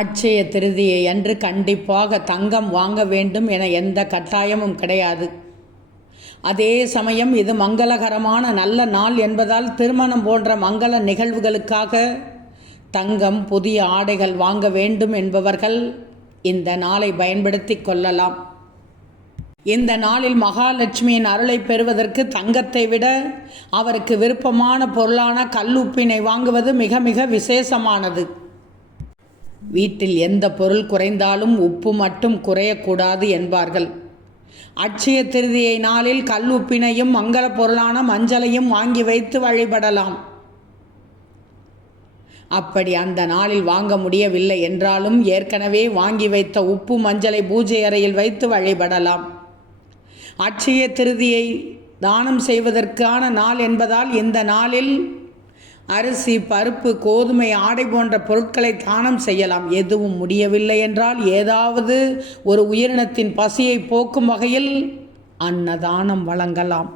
அட்சய திருதியை அன்று கண்டிப்பாக தங்கம் வாங்க வேண்டும் என எந்த கட்டாயமும் கிடையாது. அதே சமயம் இது மங்களகரமான நல்ல நாள் என்பதால் திருமணம் போன்ற மங்கள நிகழ்வுகளுக்காக தங்கம், புதிய ஆடைகள் வாங்க வேண்டும் என்பவர்கள் இந்த நாளை பயன்படுத்தி கொள்ளலாம். இந்த நாளில் மகாலட்சுமியின் அருளை பெறுவதற்கு தங்கத்தை விட அவருக்கு விருப்பமான பொருளான கல்லுப்பினை வாங்குவது மிக மிக விசேஷமானது. வீட்டில் எந்த பொருள் குறைந்தாலும் உப்பு மட்டும் குறையக்கூடாது என்பார்கள். அட்சய திருதியை நாளில் கல்லுப்பினையும் மங்கள பொருளான மஞ்சளையும் வாங்கி வைத்து வழிபடலாம். அப்படி அந்த நாளில் வாங்க முடியவில்லை என்றாலும் ஏற்கனவே வாங்கி வைத்த உப்பு மஞ்சளை பூஜை அறையில் வைத்து வழிபடலாம். அட்சய திருதியை தானம் செய்வதற்கான நாள் என்பதால் இந்த நாளில் அரிசி, பருப்பு, கோதுமை, ஆடை போன்ற பொருட்களை தானம் செய்யலாம். எதுவும் முடியவில்லை என்றால் ஏதாவது ஒரு உயிரினத்தின் பசியை போக்கும் வகையில் அன்னதானம் வழங்கலாம்.